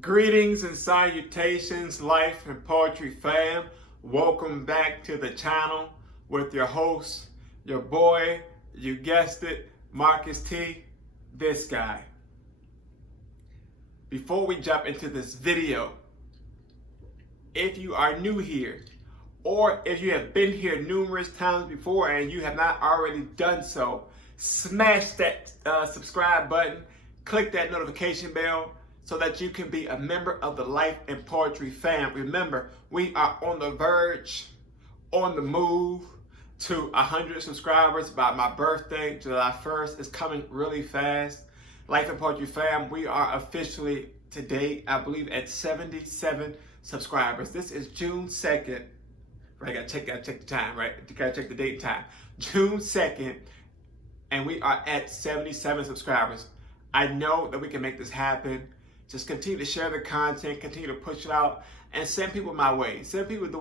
Greetings and salutations, life and poetry fam. Welcome back to the channel with your host, your boy, you guessed it, Marcus T, this guy. Before we jump into this video, if you are new here, or if you have been here numerous times before and you have not already done so, smash that subscribe button, click that notification bell, so that you can be a member of the Life and Poetry fam. Remember, we are on the verge, on the move to 100 subscribers by my birthday. July 1st is coming really fast. Life and Poetry fam, we are officially today, I believe, at 77 subscribers. This is June 2nd. Right, gotta check the time, right? You gotta check the date and time. June 2nd, and we are at 77 subscribers. I know that we can make this happen. Just continue to share the content, continue to push it out, and send people my way. Send people to the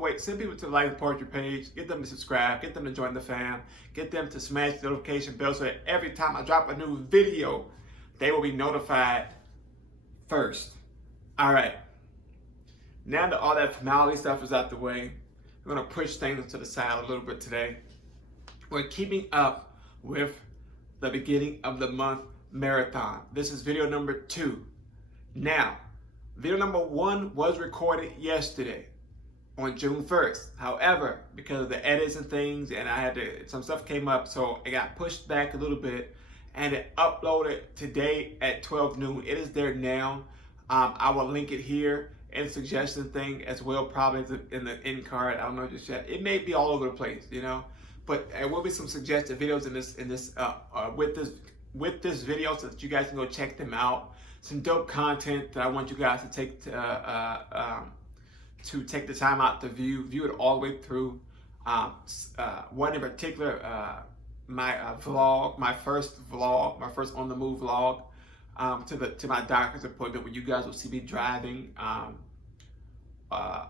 Life and Poetry page. Get them to subscribe. Get them to join the fam. Get them to smash the notification bell so that every time I drop a new video, they will be notified first. All right. Now that all that formality stuff is out the way, we're gonna push things to the side a little bit today. We're keeping up with the beginning of the month marathon. This is video number 2. Now, video number 1 was recorded yesterday on June 1st. However, because of the edits and things, and some stuff came up, so it got pushed back a little bit, and it uploaded today at 12 noon. It is there now. I will link it here in the suggestion thing as well, probably in the end card. I don't know just yet. It may be all over the place, you know, but there will be some suggested videos with this video so that you guys can go check them out. Some dope content that I want you guys to take the time out to view it all the way through. One in particular, my vlog, my first on the move vlog, to my doctor's appointment, where you guys will see me driving on the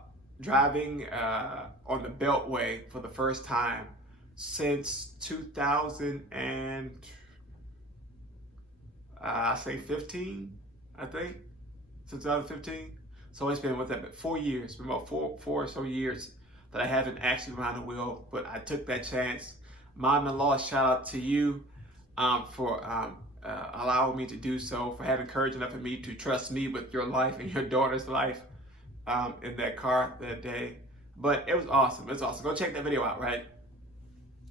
Beltway for the first time since 2015, I think, since 2015. So it's been, 4 years, it's been about four or so years that I haven't actually run the wheel, but I took that chance. Mom-in-law, shout out to you for allowing me to do so, for having courage enough in me to trust me with your life and your daughter's life in that car that day. But it was awesome. It's awesome. Go check that video out, right?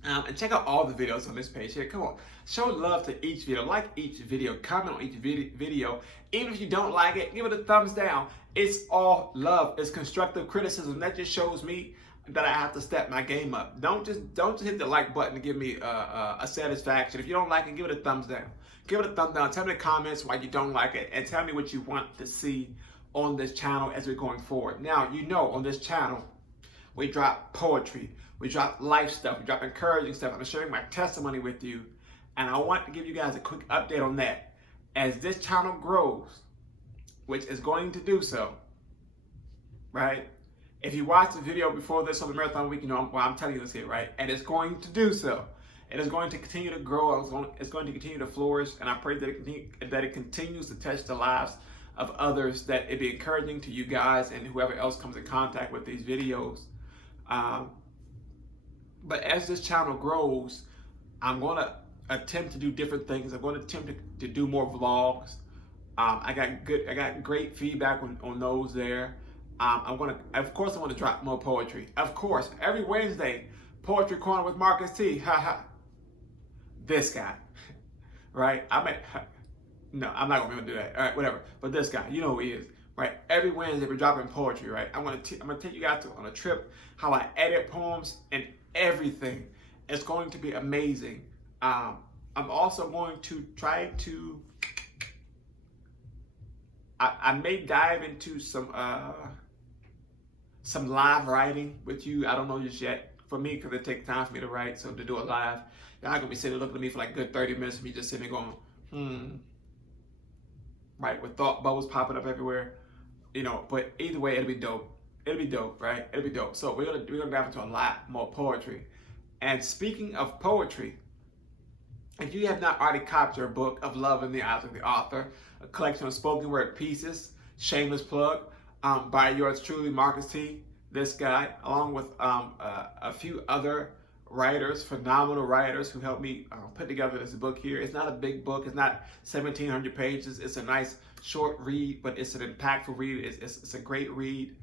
And check out all the videos on this page here. Come on, show love to each video, like each video, comment on each video. Even if you don't like it, give it a thumbs down. It's all love. It's constructive criticism. That just shows me that I have to step my game up. Don't just hit the like button to give me a satisfaction. If you don't like it, give it a thumbs down. Give it a thumbs down. Tell me in the comments why you don't like it, and tell me what you want to see on this channel as we're going forward. Now, you know, on this channel, we drop poetry, we drop life stuff, we drop encouraging stuff. I'm sharing my testimony with you, and I want to give you guys a quick update on that. As this channel grows, which is going to do so, right? If you watched the video before this on the marathon week, you know why I'm telling you this here, right? And it's going to do so. It is going to continue to grow. It's going to continue to flourish, and I pray that it continues to touch the lives of others, that it be encouraging to you guys and whoever else comes in contact with these videos. But as this channel grows, I'm going to attempt to do different things. I'm going to attempt to do more vlogs. I got great feedback on those there. Of course, I want to drop more poetry. Of course, every Wednesday, Poetry Corner with Marcus T. Ha. This guy, right? No, I'm not gonna do that. All right, whatever. But this guy, you know who he is, right? Every Wednesday we're dropping poetry, right? I'm gonna take you guys on a trip, how I edit poems and everything. It's going to be amazing. I'm also going to try to. I may dive into some live writing with you. I don't know just yet. For me, because it takes time for me to write, so to do it live, you're not gonna be sitting looking at me for like a good 30 minutes of me just sitting there going, right, with thought bubbles popping up everywhere, you know. But either way, it'll be dope. It'll be dope, right? It'll be dope. So we're gonna dive into a lot more poetry. And speaking of poetry, if you have not already copied your book of Love in the Eyes of the Author, a collection of spoken word pieces shameless plug, by yours truly, Marcus T. This guy, along with a few other writers, phenomenal writers who helped me put together this book here. It's not a big book. It's not 1,700 pages. It's a nice short read, but it's an impactful read. It's a great read.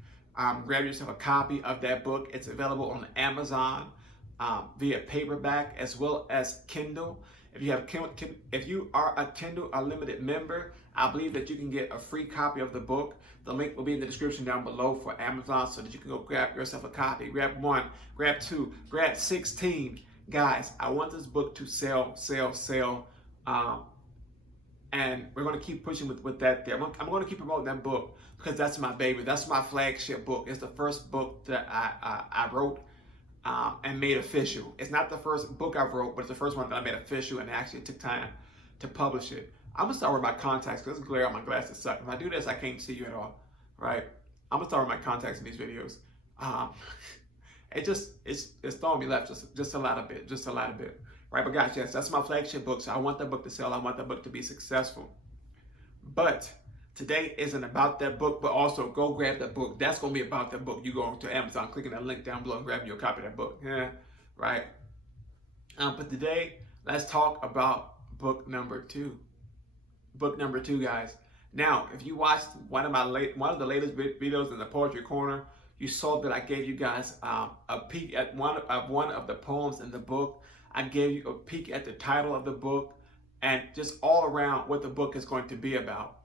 Grab yourself a copy of that book. It's available on Amazon via paperback as well as Kindle. If you are a Kindle Unlimited member, I believe that you can get a free copy of the book. The link will be in the description down below for Amazon so that you can go grab yourself a copy. Grab 1, grab 2, grab 16. Guys, I want this book to sell. And we're going to keep pushing with that there. I'm going to keep promoting that book because that's my baby. That's my flagship book. It's the first book that I wrote and made official. It's not the first book I wrote, but it's the first one that I made official and actually took time to publish it. I'm going to start with my contacts because this glare on my glasses suck. If I do this, I can't see you at all, right? I'm going to start with my contacts in these videos. It's throwing me left just a lot of bit. Right, but guys, yes, that's my flagship book, so I want that book to sell. I want that book to be successful. But today isn't about that book, but also go grab that book. That's going to be about that book. You go to Amazon, clicking that link down below and grabbing your copy of that book. Yeah, right? But today, let's talk about book number 2. Book number 2, guys. Now, if you watched one of the latest videos in the Poetry Corner, you saw that I gave you guys a peek at one of the poems in the book. I gave you a peek at the title of the book and just all around what the book is going to be about.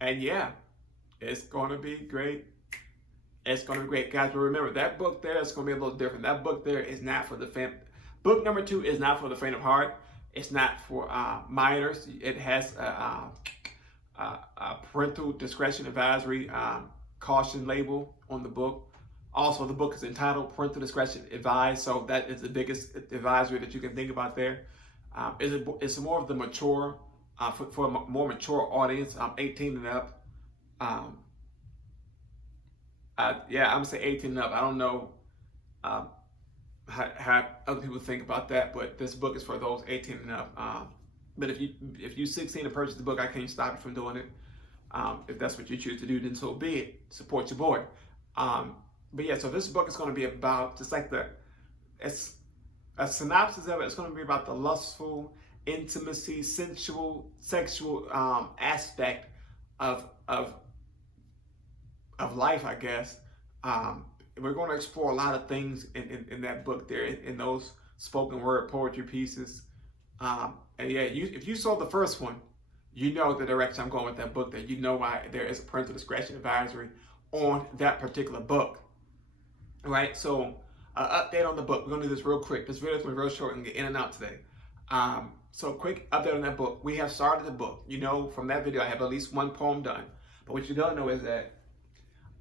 And yeah, it's going to be great. It's going to be great, guys. But remember, that book there is going to be a little different. That book there is not for the faint. Book number 2 is not for the faint of heart. It's not for minors. It has a parental discretion advisory caution label on the book. Also, the book is entitled Parental Discretion Advised, so that is the biggest advisory that you can think about there. It's more of the mature, for a more mature audience, 18 and up. Yeah, I'm going to say 18 and up. I don't know how other people think about that, but this book is for those 18 and up. But if you're 16 to purchase the book, I can't stop you from doing it. If that's what you choose to do, then so be it. Support your boy. But yeah, so this book is going to be about, just like it's a synopsis of it, it's going to be about the lustful, intimacy, sensual, sexual aspect of life, I guess. We're going to explore a lot of things in that book there, in those spoken word poetry pieces. And yeah, if you saw the first one, you know the direction I'm going with that book there. You know why there is a parental discretion advisory on that particular book. Right, so update on the book. We're going to do this real quick. This video is going to be real short and get in and out today. So quick update on that book. We have started the book. You know, from that video, I have at least 1 poem done. But what you don't know is that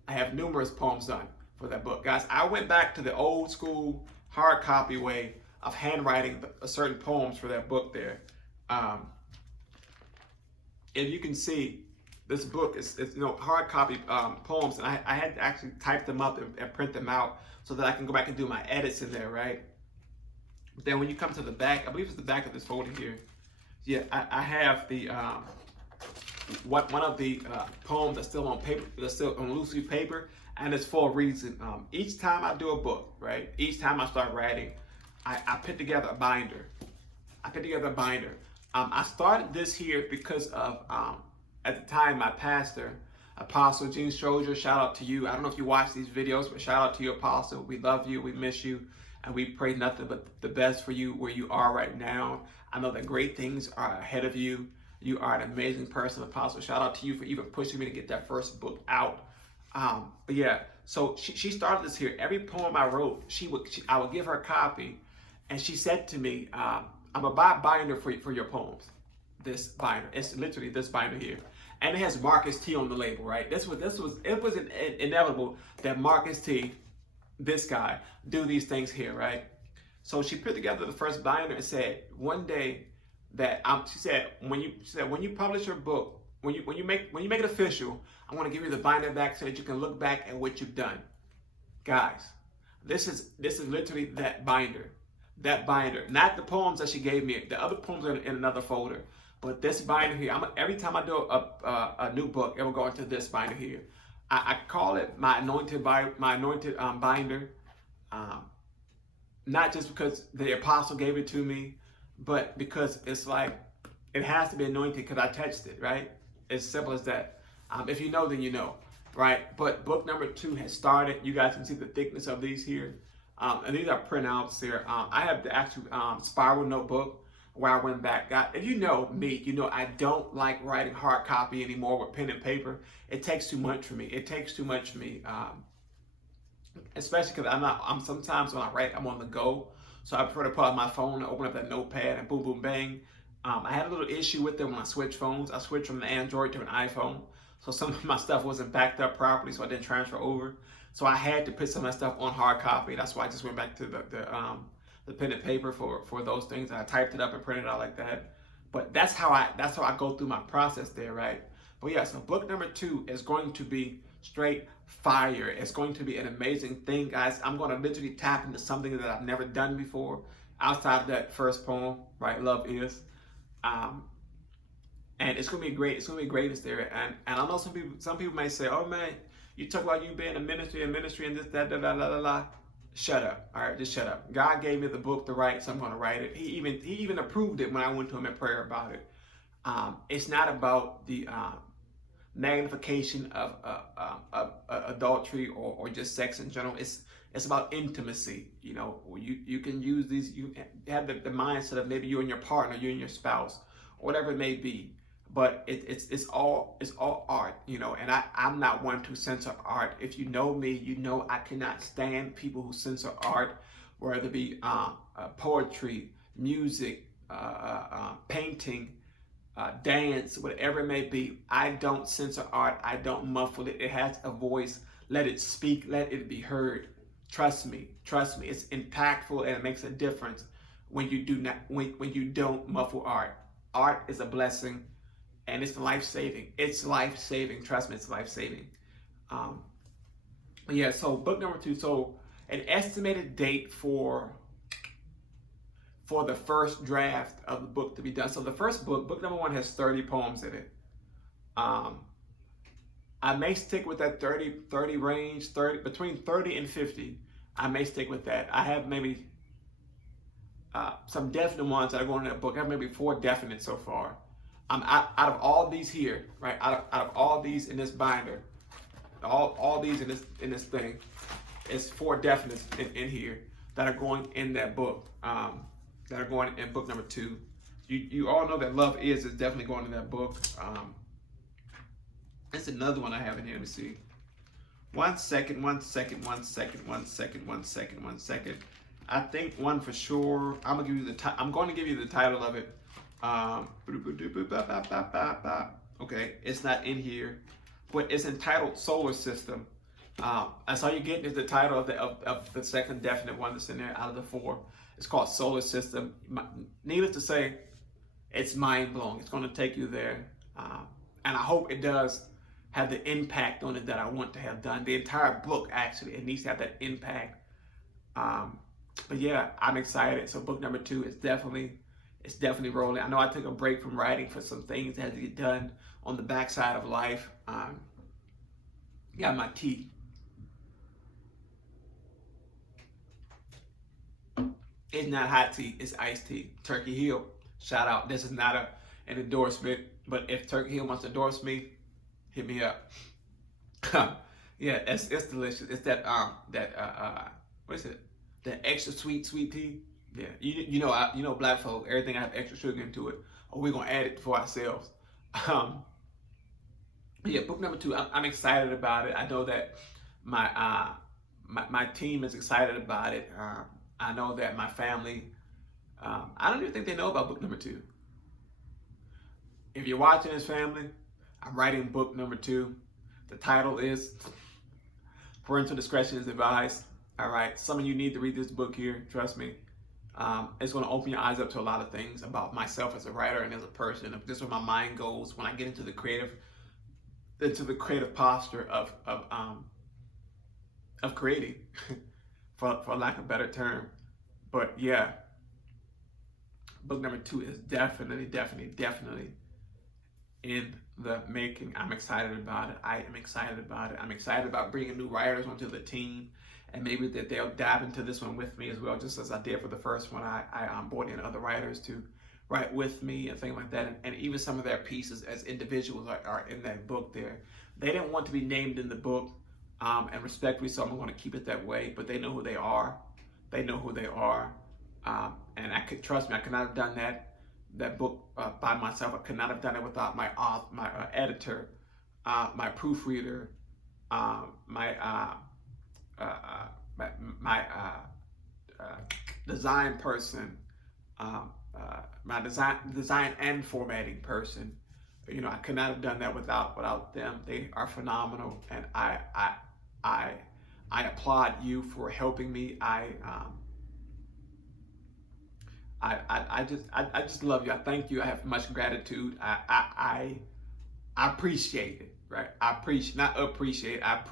I have numerous poems done for that book. Guys, I went back to the old school hard copy way of handwriting certain poems for that book there. If you can see, this book is hard copy poems, and I had to actually type them up and print them out so that I can go back and do my edits in there, right? But then when you come to the back, I believe it's the back of this folder here. Yeah, I have the one of the poems that's still on paper, that's still on loose leaf paper, and it's for a reason. Each time I do a book, right? Each time I start writing, I put together a binder. I started this here because of at the time, my pastor, Apostle Gene Stroger, shout out to you. I don't know if you watch these videos, but shout out to you, Apostle. We love you, we miss you, and we pray nothing but the best for you where you are right now. I know that great things are ahead of you. You are an amazing person, Apostle. Shout out to you for even pushing me to get that first book out. But yeah, so she started this here. Every poem I wrote, I would give her a copy, and she said to me, I'm gonna buy a binder for your poems. This binder, it's literally this binder here. And it has Marcus T on the label, right? It was inevitable that Marcus T, this guy, do these things here, right? So she put together the first binder and said, one day that she said when you publish your book, when you make it official, I want to give you the binder back so that you can look back at what you've done. Guys, this is literally that binder, not the poems that she gave me. The other poems are in another folder. But this binder here, every time I do a new book, it will go into this binder here. I call it my anointed binder, not just because the apostle gave it to me, but because it's like it has to be anointed because I touched it, right? As simple as that. If you know, then you know, right? But book number 2 has started. You guys can see the thickness of these here. And these are printouts here. I have the actual spiral notebook where I went back. If you know me, you know I don't like writing hard copy anymore with pen and paper. It takes too much for me. It takes too much for me, especially because I'm sometimes when I write, I'm on the go. So I prefer to pull out my phone and open up that notepad and boom, boom, bang. I had a little issue with them when I switched phones. I switched from an Android to an iPhone. So some of my stuff wasn't backed up properly, so I didn't transfer over. So I had to put some of that stuff on hard copy. That's why I just went back to the pen and paper for those things. I typed it up and printed it out like that. But that's how I go through my process there, right? But yeah, so book number 2 is going to be straight fire. It's going to be an amazing thing, guys. I'm going to literally tap into something that I've never done before outside of that first poem, right? Love Is. And it's gonna be great. It's gonna be greatness there. And I know some people may say, "Oh man, you talk about you being a ministry, and this, that, da, da, da, da, da." Shut up. All right, just shut up. God gave me the book to write, so I'm gonna write it. He even approved it when I went to him in prayer about it. It's not about the magnification of adultery or just sex in general. It's about intimacy. You know, you can use these. You have the mindset of maybe you and your partner, you and your spouse, or whatever it may be. But it's all art, you know. And I'm not one to censor art. If you know me, you know I cannot stand people who censor art, whether it be poetry, music, painting, dance, whatever it may be. I don't censor art. I don't muffle it. It has a voice. Let it speak. Let it be heard. Trust me. It's impactful and it makes a difference when you don't muffle art. Art is a blessing and it's life-saving. It's life-saving. Trust me, it's life-saving. Yeah, so book number 2. So an estimated date for the first draft of the book to be done. So the first book number 1 has 30 poems in it. I may stick with that 30 range, between 30 and 50. I may stick with that. I have maybe some definite ones that are going in that book. I have maybe 4 definite so far. Out of all these here, right? Out of all these in this binder, all these in this thing, it's 4 definites in here that are going in that book. That are going in book number 2. You all know that Love Is definitely going in that book. There's another one I have in here. Let me see. One second. I think one for sure. I'm going to give you the title of it. Okay, it's not in here, but it's entitled Solar System. That's all you get is the title of the second definite one that's in there out of the 4. It's called Solar System. Needless to say, it's mind-blowing. It's going to take you there. And I hope it does have the impact on it that I want to have done. The entire book, actually, it needs to have that impact. But yeah, I'm excited. So book number 2 is definitely rolling. I know I took a break from writing for some things that had to get done on the backside of life. Got my tea. It's not hot tea, it's iced tea. Turkey Hill, shout out. This is not an endorsement, but if Turkey Hill wants to endorse me, hit me up. Yeah, it's delicious. It's that what is it? That extra sweet tea. Yeah, you know black folk, everything I have extra sugar into it, or we're gonna add it for ourselves. Yeah, book number 2. I'm excited about it. I know that my team is excited about it. I know that my family, I don't even think they know about book number 2. If you're watching this, family, I'm writing book number 2. The title is Parental Discretion is Advised. All right, some of you need to read this book here. Trust me. It's going to open your eyes up to a lot of things about myself as a writer and as a person. This is where my mind goes when I get into the creative posture of creating, for lack of a better term. But yeah, book number 2 is definitely in the making. I'm excited about it. I am excited about it. I'm excited about bringing new writers onto the team, and maybe that they'll dive into this one with me as well, just as I did for the first one. I brought in other writers to write with me and things like that, and even some of their pieces as individuals are in that book there. They didn't want to be named in the book, and respectfully, so I'm going to keep it that way, but they know who they are. They know who they are, and trust me, I could not have done that book by myself. I could not have done it without my editor, my proofreader, my design person, my design and formatting person. You know, I could not have done that without them. They are phenomenal, and I applaud you for helping me. I just love you. I thank you. I have much gratitude. I appreciate it, right? I appreciate it. All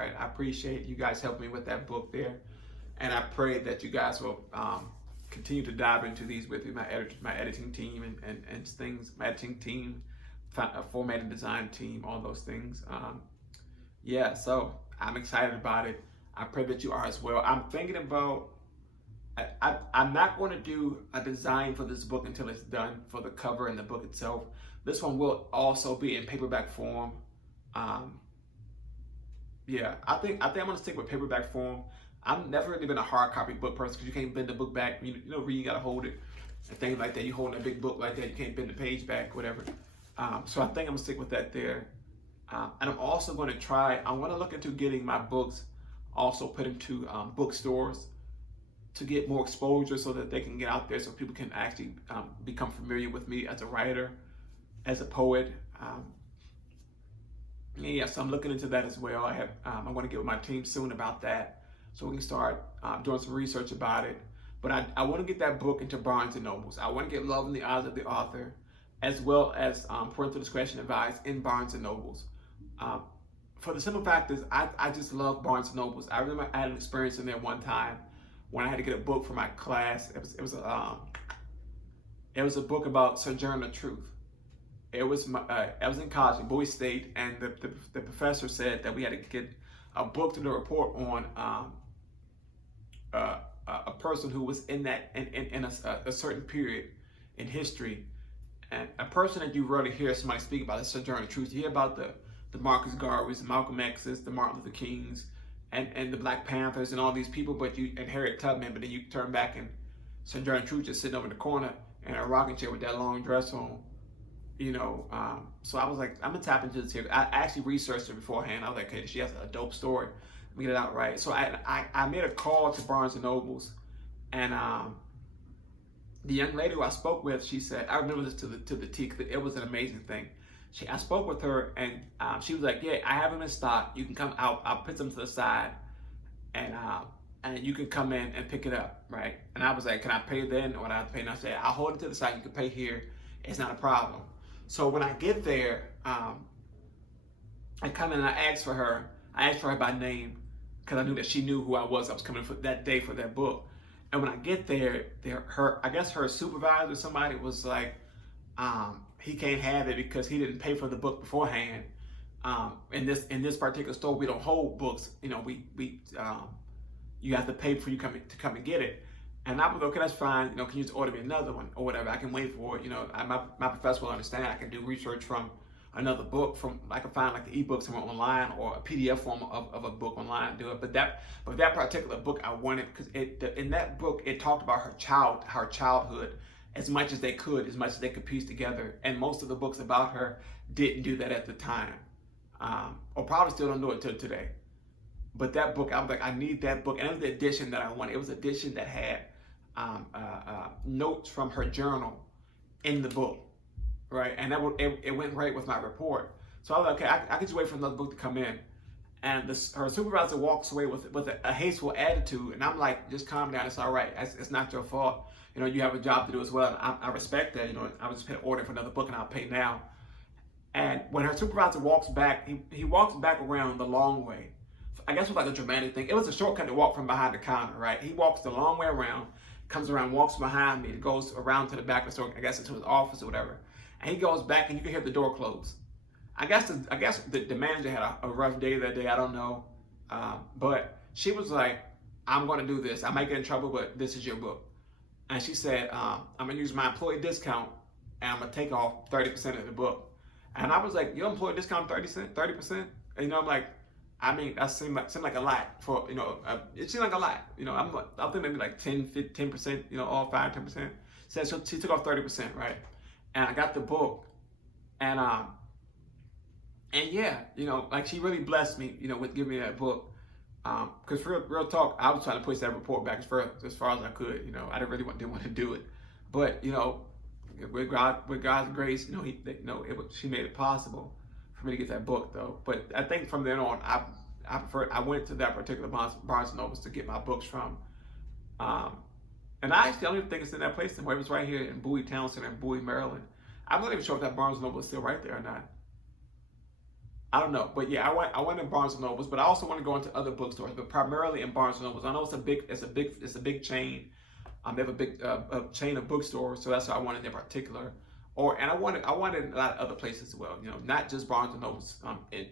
right, I appreciate you guys helping me with that book there, and I pray that you guys will continue to dive into these with me. My editing team and things. My editing team, formatting design team, all those things. Yeah, so I'm excited about it. I pray that you are as well. I'm thinking about. I'm not going to do a design for this book until it's done, for the cover and the book itself. This one will also be in paperback form. Yeah, I think I'm going to stick with paperback form. I've never really been a hard copy book person because you can't bend the book back. You know, you got to hold it and things like that. You hold a big book like that, you can't bend the page back, whatever. So I think I'm going to stick with that there. And I'm also going to I'm going to look into getting my books also put into bookstores to get more exposure so that they can get out there, so people can actually become familiar with me as a writer, as a poet. Yeah, so I'm looking into that as well. I'm going to get with my team soon about that, so we can start doing some research about it. But I want to get that book into Barnes & Nobles. I want to get Love in the Eyes of the Author, as well as Parental Discretion Advised in Barnes & Nobles. For the simple fact is, I just love Barnes & Nobles. I remember I had an experience in there one time when I had to get a book for my class. It was a book about Sojourner Truth. I was in college at Bowie State, and the professor said that we had to get a book to do a report on a person who was in a certain period in history, and a person that you rarely hear somebody speak about is Sojourner Truth. You hear about the Marcus Garveys, the Malcolm X's, the Martin Luther Kings, and the Black Panthers and all these people, and Harriet Tubman, but then you turn back and Sojourner Truth just sitting over in the corner in a rocking chair with that long dress on, you know. So I was like, I'm gonna tap into this here. I actually researched her beforehand. I was like, hey, she has a dope story. Let me get it out right. So I made a call to Barnes & Nobles, and the young lady who I spoke with, she said, I remember this to the T, because it was an amazing thing. I spoke with her, and she was like, yeah, I have them in stock. You can come out. I'll put them to the side, and you can come in and pick it up, right? And I was like, can I pay then, or do I have to pay? And I said, I'll hold it to the side. You can pay here. It's not a problem. So when I get there, I come in and I asked for her. I asked for her by name because I knew that she knew who I was. I was coming for that day for that book. And when I get there, I guess her supervisor, somebody was like, he can't have it because he didn't pay for the book beforehand. In this particular store, we don't hold books. You know, you have to pay for you to come and get it. And I was like, okay, that's fine. You know, can you just order me another one or whatever? I can wait for it. You know, my professor will understand. I can do research from another book. I can find like the ebook somewhere online or a PDF form of a book online and do it. But that particular book I wanted because in that book it talked about her childhood as much as they could piece together. And most of the books about her didn't do that at the time, or probably still don't do it till today. But that book, I was like, I need that book, and it was the edition that I wanted. It was an edition that had notes from her journal in the book, right? And it went right with my report. So I was like, okay, I can just wait for another book to come in. And her supervisor walks away with a hasteful attitude, and I'm like, just calm down. It's all right. It's not your fault. You know, you have a job to do as well. I respect that. You know, I was just ordering for another book, and I'll pay now. And when her supervisor walks back, he walks back around the long way. I guess it was like a dramatic thing. It was a shortcut to walk from behind the counter, right? He walks the long way around. comes around, walks behind me, goes around to the back of the store, I guess into his office or whatever. And he goes back and you can hear the door close. I guess the manager had a rough day that day, I don't know. But she was like, I'm gonna do this. I might get in trouble, but this is your book. And she said, I'm gonna use my employee discount and I'm gonna take off 30% of the book. And I was like, your employee discount 30%? And I'm like, I mean, that seemed like a lot for, it seemed like a lot. I think maybe like 10%, all 5-10%. So she took off 30%, right? And I got the book, and yeah, like she really blessed me, with giving me that book. Because for real talk, I was trying to push that report back as far as I could. I didn't want to do it, but with God's grace, she made it possible for me to get that book though. But I think from then on, I went to that particular Barnes & Noble to get my books from. And I actually don't even think it's in that place anymore. It was right here in Bowie Town Center in Bowie, Maryland. I'm not even sure if that Barnes & Noble is still right there or not. I don't know, but yeah, I went to Barnes & Nobles, but I also want to go into other bookstores, but primarily in Barnes & Nobles. I know it's a big chain. They have a big chain of bookstores, so that's what I wanted in particular. And I wanted a lot of other places as well. Not just Barnes & Nobles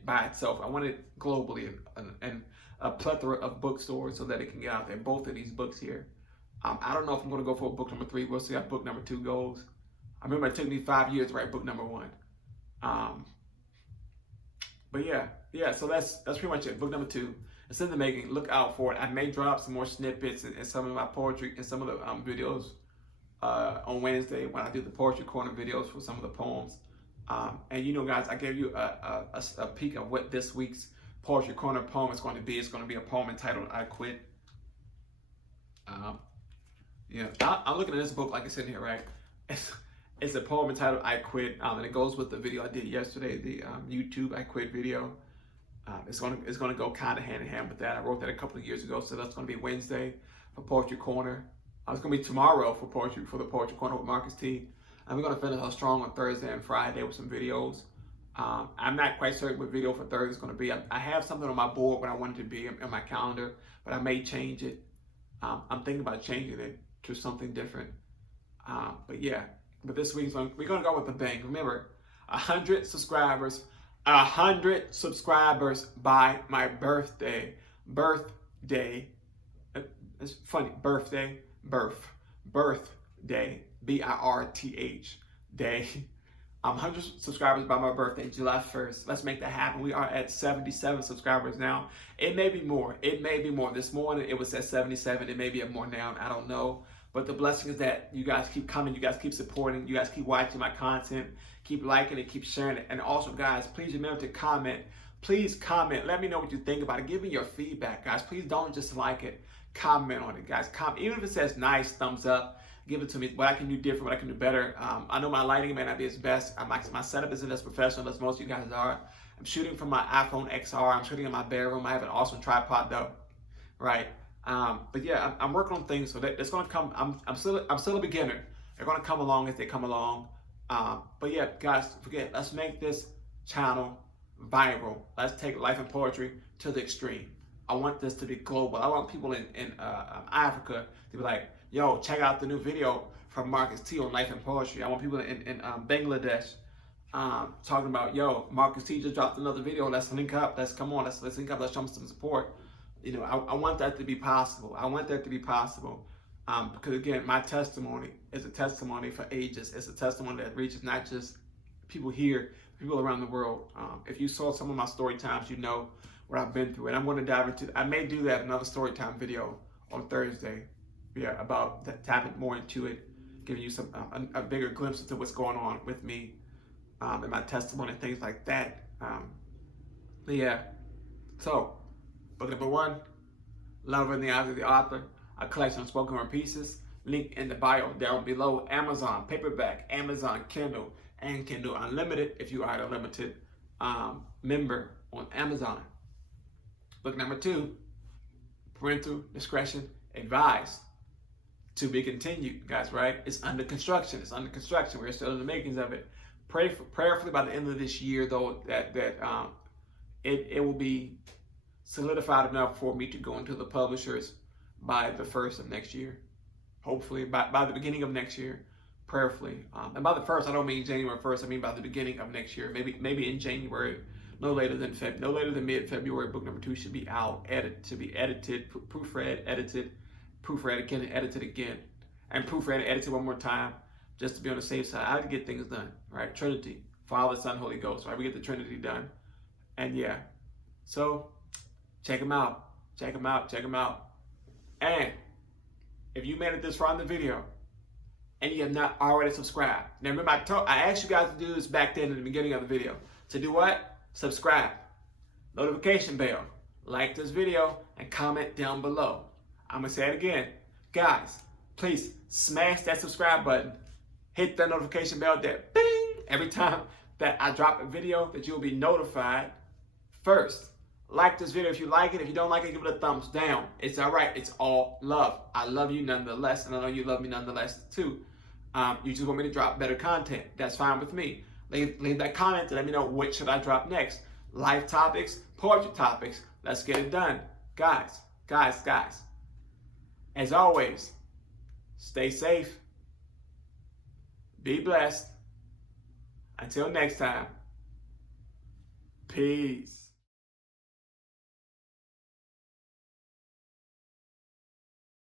by itself. I wanted globally and a plethora of bookstores so that it can get out there. Both of these books here. I don't know if I'm going to go for book number 3. We'll see how book number 2 goes. I remember it took me 5 years to write book number 1. But yeah. So that's pretty much it. Book number 2. It's in the making. Look out for it. I may drop some more snippets and some of my poetry and some of the videos on Wednesday when I do the Poetry Corner videos for some of the poems. And guys, I gave you a peek of what this week's Poetry Corner poem is going to be. It's going to be a poem entitled "I Quit." I'm looking at this book like it's in here, right? It's a poem entitled "I Quit," and it goes with the video I did yesterday, the YouTube "I Quit" video. It's gonna go kind of hand in hand with that. I wrote that a couple of years ago, so that's gonna be Wednesday for Poetry Corner. It's gonna be tomorrow for the Poetry Corner with Marcus T. And we're gonna finish out strong on Thursday and Friday with some videos. I'm not quite certain what video for Thursday is gonna be. I have something on my board what I want it to be in my calendar, but I may change it. I'm thinking about changing it to something different. But this week we're gonna go with a bang. Remember, 100 subscribers. 100 subscribers by my birthday. It's funny. Birthday. BIRTH day. 100 subscribers by my birthday, July 1st. Let's make that happen. We are at 77 subscribers now. It may be more. This morning it was at 77. It may be more now. I don't know. But the blessing is that you guys keep coming, you guys keep supporting, you guys keep watching my content, keep liking it, keep sharing it. And also, guys, please remember to comment. Please comment. Let me know what you think about it. Give me your feedback, guys. Please don't just like it. Comment on it, guys. Even if it says nice, thumbs up, give it to me. What I can do different, what I can do better. I know my lighting may not be as best. My setup isn't as professional as most of you guys are. I'm shooting from my iPhone XR. I'm shooting in my bedroom. I have an awesome tripod, though. Right? But yeah, I'm working on things, so it's gonna come. I'm still a beginner. They're gonna come along as they come along. But yeah, guys, let's make this channel viral. Let's take life and poetry to the extreme. I want this to be global. I want people in Africa to be like, yo, check out the new video from Marcus T on life and poetry. I want people in Bangladesh talking about, yo, Marcus T just dropped another video. Let's link up. Let's link up. Let's show them some support. I want that to be possible. Because again, my testimony is a testimony for ages. It's a testimony that reaches not just people here, people around the world. If you saw some of my story times, you know what I've been through. And I'm going to dive into, I may do that another story time video on Thursday. Yeah, about tapping more into it, giving you some a bigger glimpse into what's going on with me and my testimony and things like that. But yeah, so book number 1, Love in the Eyes of the Author, a collection of spoken word pieces. Link in the bio down below. Amazon paperback, Amazon Kindle, and Kindle Unlimited if you are a limited member on Amazon. Book number 2, Parental Discretion Advised. To be continued, guys, right? It's under construction. We're still in the makings of it. Prayerfully by the end of this year, though, that it will be solidified enough for me to go into the publishers by the 1st of next year. hopefully by the beginning of next year, prayerfully. And by the first, I don't mean January 1st. I mean by the beginning of next year. Maybe in January, no later than mid-February. Book number 2 should be out, edited, proofread, edited, proofread again, and edited again, and proofread and edited one more time, just to be on the safe side. I have to get things done, right? Trinity, Father, Son, Holy Ghost, right? We get the Trinity done, and yeah. So check them out, check them out, check them out. And if you made it this far in the video and you have not already subscribed, now remember I asked you guys to do this back then in the beginning of the video. To do what? Subscribe, notification bell, like this video, and comment down below. I'm gonna say it again. Guys, please smash that subscribe button. Hit the notification bell there. Bing! Every time that I drop a video, that you'll be notified first. Like this video if you like it. If you don't like it, give it a thumbs down. It's all right. It's all love. I love you nonetheless, and I know you love me nonetheless too. You just want me to drop better content. That's fine with me. Leave that comment to let me know what should I drop next. Life topics, poetry topics. Let's get it done. Guys. As always, stay safe. Be blessed. Until next time. Peace.